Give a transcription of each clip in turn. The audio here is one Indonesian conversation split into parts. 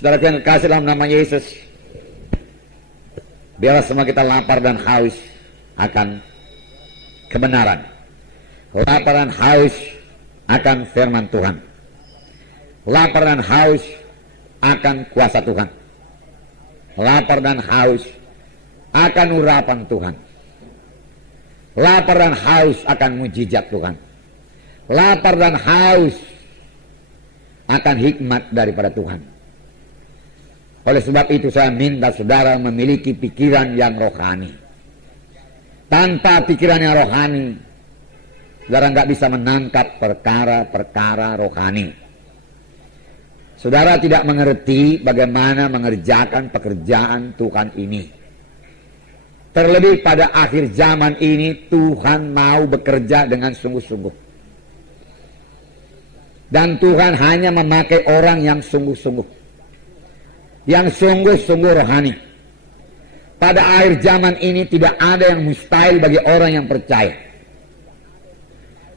Saudara yang kekasih dalam nama Yesus, biarlah semua kita lapar dan haus akan kebenaran, lapar dan haus akan firman Tuhan, lapar dan haus akan kuasa Tuhan, lapar dan haus akan urapan Tuhan, lapar dan haus akan mujizat Tuhan, lapar dan haus akan hikmat daripada Tuhan. Oleh sebab itu saya minta saudara memiliki pikiran yang rohani. Tanpa pikiran yang rohani, saudara nggak bisa menangkap perkara-perkara rohani. Saudara tidak mengerti bagaimana mengerjakan pekerjaan Tuhan ini. Terlebih pada akhir zaman ini, Tuhan mau bekerja dengan sungguh-sungguh. Dan Tuhan hanya memakai orang yang sungguh-sungguh, yang sungguh-sungguh rohani. Pada akhir zaman ini tidak ada yang mustahil bagi orang yang percaya.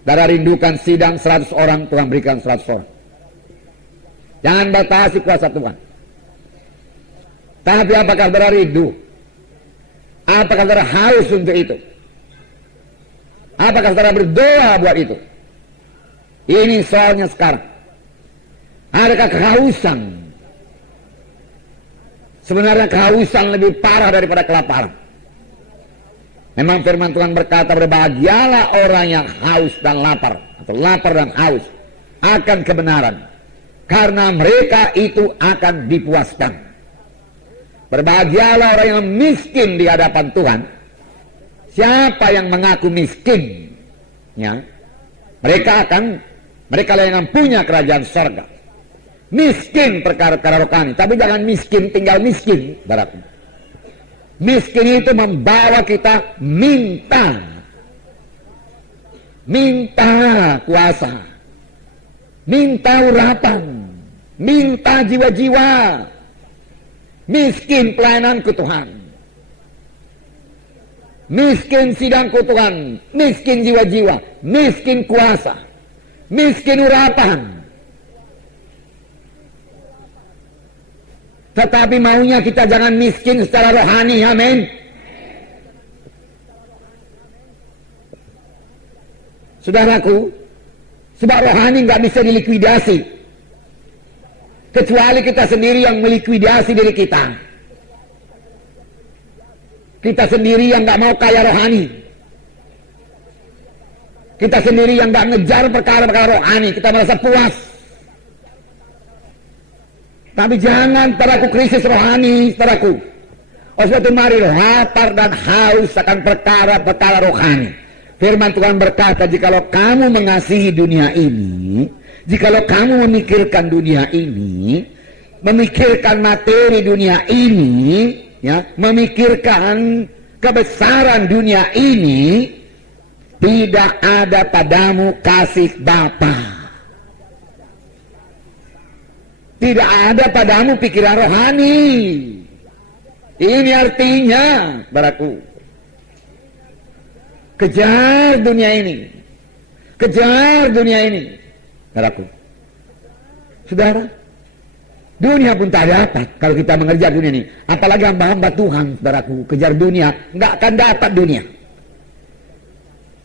Saudara rindukan sidang 100 orang, Tuhan berikan 100 orang. Jangan batasi kuasa Tuhan. Tapi apakah saudara rindu? Apakah saudara haus untuk itu? Apakah saudara berdoa buat itu? Ini soalnya sekarang. Adakah kehausan? Sebenarnya kehausan lebih parah daripada kelaparan. Memang firman Tuhan berkata, berbahagialah orang yang haus dan lapar, atau lapar dan haus akan kebenaran, karena mereka itu akan dipuaskan. Berbahagialah orang yang miskin di hadapan Tuhan. Siapa yang mengaku miskin, ya, mereka yang punya kerajaan sorga. Miskin perkara-perkara rohani, tapi jangan miskin tinggal miskin, saudaraku. Miskin itu membawa kita minta kuasa, minta urapan, minta jiwa-jiwa. Miskin pelayananku Tuhan, miskin sidangku Tuhan, miskin jiwa-jiwa, miskin kuasa, miskin urapan. Tetapi maunya kita jangan miskin secara rohani, amin. Saudaraku, sebab rohani nggak bisa dilikuidasi, kecuali kita sendiri yang melikuidasi diri kita. Kita sendiri yang nggak mau kaya rohani. Kita sendiri yang nggak ngejar perkara-perkara rohani. Kita merasa puas. Tapi jangan, saudaraku, krisis rohani, saudaraku. Oleh sebab itu mari lapar dan haus akan perkara-perkara rohani. Firman Tuhan berkata, jikalau kamu mengasihi dunia ini, jikalau kamu memikirkan dunia ini, memikirkan materi dunia ini, ya, memikirkan kebesaran dunia ini, tidak ada padamu kasih Bapa. Tidak ada padamu pikiran rohani. Ini artinya, saudaraku, kejar dunia ini. Kejar dunia ini, saudaraku. Saudara, dunia pun tak dapat kalau kita mengejar dunia ini. Apalagi hamba-hamba Tuhan, saudaraku, kejar dunia, nggak akan dapat dunia.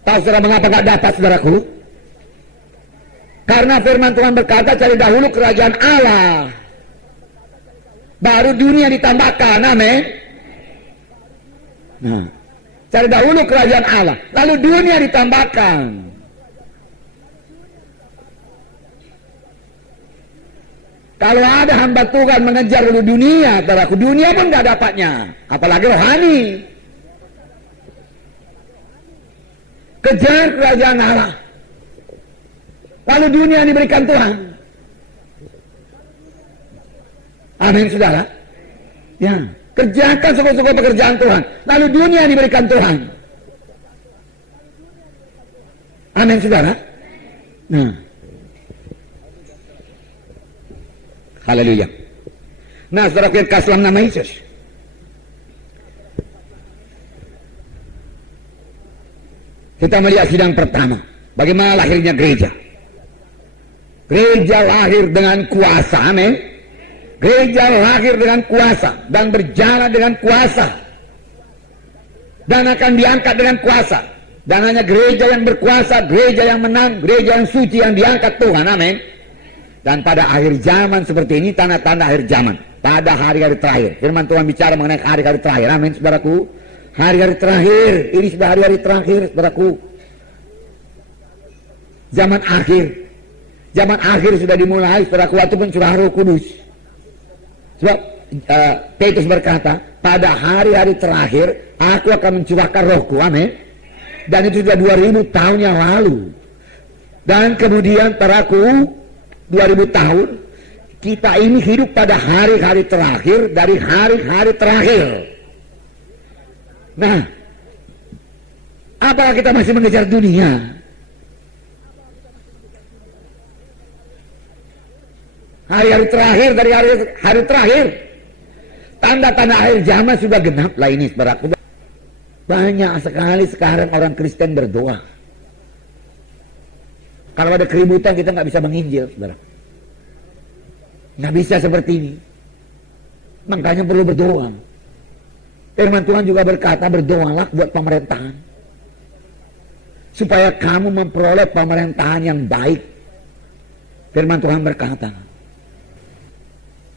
Tahu saudara mengapa nggak dapat, saudaraku? Karena firman Tuhan berkata, cari dahulu kerajaan Allah, baru dunia ditambahkan, amin. Nah, cari dahulu kerajaan Allah, lalu dunia ditambahkan. Kalau ada hamba Tuhan mengejar dulu dunia, saudaraku, dunia pun nggak dapatnya, apalagi rohani. Kejar kerajaan Allah, lalu dunia diberikan Tuhan. Amin, saudara. Ya, kerjakan sungguh-sungguh pekerjaan Tuhan, lalu dunia diberikan Tuhan. Amin, saudara. Nah, haleluya. Nah, saudara yang kasih dalam nama Yesus, kita melihat sidang pertama, bagaimana lahirnya gereja. Gereja lahir dengan kuasa, amin. Gereja lahir dengan kuasa dan berjalan dengan kuasa dan akan diangkat dengan kuasa. Dan hanya gereja yang berkuasa, gereja yang menang, gereja yang suci yang diangkat Tuhan. Amin. Dan pada akhir zaman seperti ini, tanda-tanda akhir zaman, pada hari-hari terakhir, firman Tuhan bicara mengenai hari-hari terakhir. Amin, saudaraku. Hari-hari terakhir, ini sudah hari-hari terakhir, saudaraku. Zaman akhir sudah dimulai, saudaraku, waktu pencurahan Roh Kudus. Sebab Petrus berkata, pada hari-hari terakhir aku akan mencurahkan Rohku. Amin. Dan itu sudah 2000 tahun yang lalu. Dan kemudian saudaraku, 2000 tahun kita ini hidup pada hari-hari terakhir dari hari-hari terakhir. Nah, apakah kita masih mengejar dunia? Hari-hari terakhir dari hari terakhir, tanda-tanda akhir zaman sudah genap lah ini, saudaraku. Banyak sekali sekarang orang Kristen berdoa. Kalau ada keributan kita nggak bisa menginjil, saudara. Nggak bisa seperti ini. Makanya perlu berdoa. Firman Tuhan juga berkata, berdoalah buat pemerintahan, supaya kamu memperoleh pemerintahan yang baik. Firman Tuhan berkata,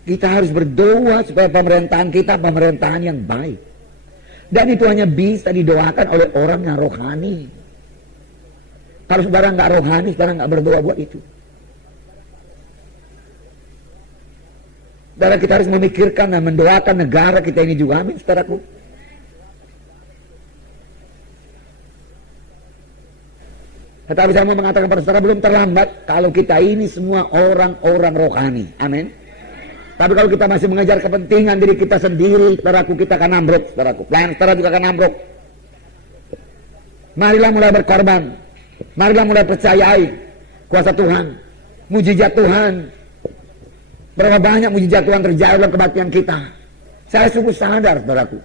kita harus berdoa supaya pemerintahan kita pemerintahan yang baik. Dan itu hanya bisa didoakan oleh orang yang rohani. Kalau saudara nggak rohani, saudara nggak berdoa buat itu. Saudara, kita harus memikirkan dan mendoakan negara kita ini juga. Amin, saudaraku. Tetapi saya mau mengatakan pada saudara, belum terlambat kalau kita ini semua orang-orang rohani. Amin. Tapi kalau kita masih mengejar kepentingan diri kita sendiri, saudaraku, kita akan ambruk, saudaraku. Pelayan saudara juga akan ambruk. Marilah mulai berkorban. Marilah mulai percayai kuasa Tuhan, mujizat Tuhan. Berapa banyak mujizat Tuhan terjadi dalam kebaktian kita. Saya sungguh sadar, saudaraku.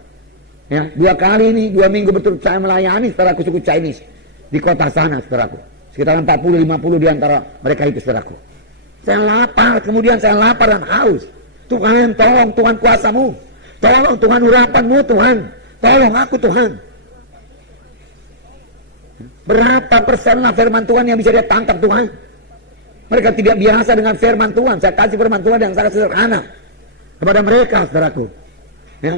Ya, 2 kali ini, 2 minggu betul saya melayani saudaraku suku Chinese di kota sana, saudaraku. Sekitar 40-50 di antara mereka itu, saudaraku. Saya lapar, kemudian saya lapar dan haus. Tuhan, tolong Tuhan kuasamu. Tolong Tuhan urapanmu, Tuhan. Tolong aku, Tuhan. Berapa persen lah firman Tuhan yang bisa dia tangkap, Tuhan? Mereka tidak biasa dengan firman Tuhan. Saya kasih firman Tuhan yang sangat sederhana kepada mereka, saudaraku. Ya.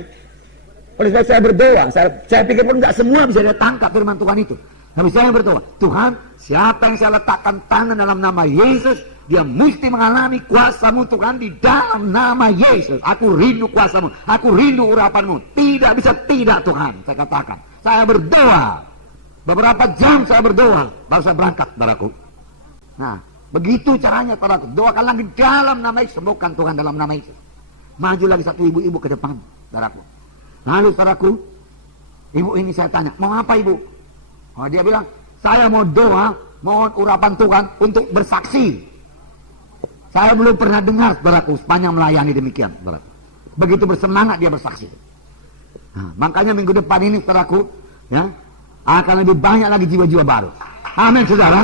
Oleh sebab saya berdoa, saya pikir pun nggak semua bisa dia tangkap firman Tuhan itu. Tapi saya berdoa, Tuhan, siapa yang saya letakkan tangan dalam nama Yesus, dia mesti mengalami kuasamu, Tuhan, di dalam nama Yesus. Aku rindu kuasamu, aku rindu urapanmu. Tidak bisa tidak, Tuhan, saya katakan. Saya berdoa, beberapa jam saya berdoa, baru saya berangkat, saudaraku. Nah, begitu caranya, saudaraku. Doakan lagi dalam nama Yesus, sembuhkan Tuhan dalam nama Yesus. Maju lagi satu ibu-ibu ke depan, saudaraku. Lalu, saudaraku, ibu ini saya tanya, mau apa ibu? Oh, dia bilang, saya mau doa, mohon urapan Tuhan untuk bersaksi. Saya belum pernah dengar, saudaraku, sepanjang melayani demikian, saudaraku. Begitu bersemangat dia bersaksi. Nah, makanya minggu depan ini, saudaraku, ya, akan lebih banyak lagi jiwa-jiwa baru. Amin, saudara.